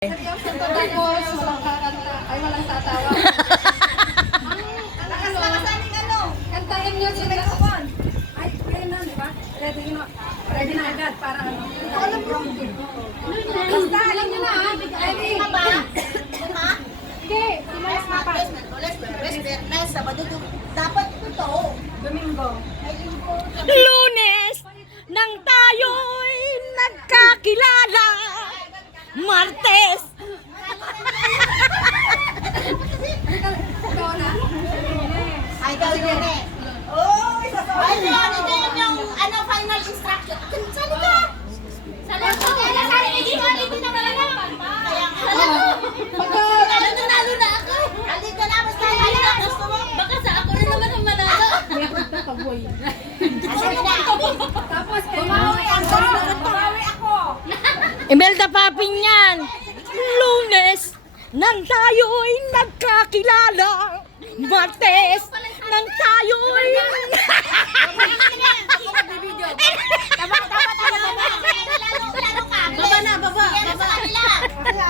Seryoso to, tapos walang kakanta, ay walang tatawa. Lakas-lakasan ano? Kantahin niyo si Mexicon. Ay, ayun na, di ba? Ready na agad para ano. Alam mo. Basta, alam niyo na ha. Ready. Ha? Sige, silas na pa. Sabado, dapat ito. Domingo. Lunes nang tayo'y nagkakilala. Martes Ikaw na? Ay, gawin yun eh. Oh, ay, ito yung ano, final instruction. Sali ka! Sali ka! Hindi naman alam. Kaya nga. Lalo na ako. Halika na, basta halika. Gusto mo? Baka sa ako rin naman ang manalo. Meron na kaboy. Tapos, Bumawi ako. Imelda Papin yan. Lunes nang tayo'y nagkakilala. Martes nang tayo'y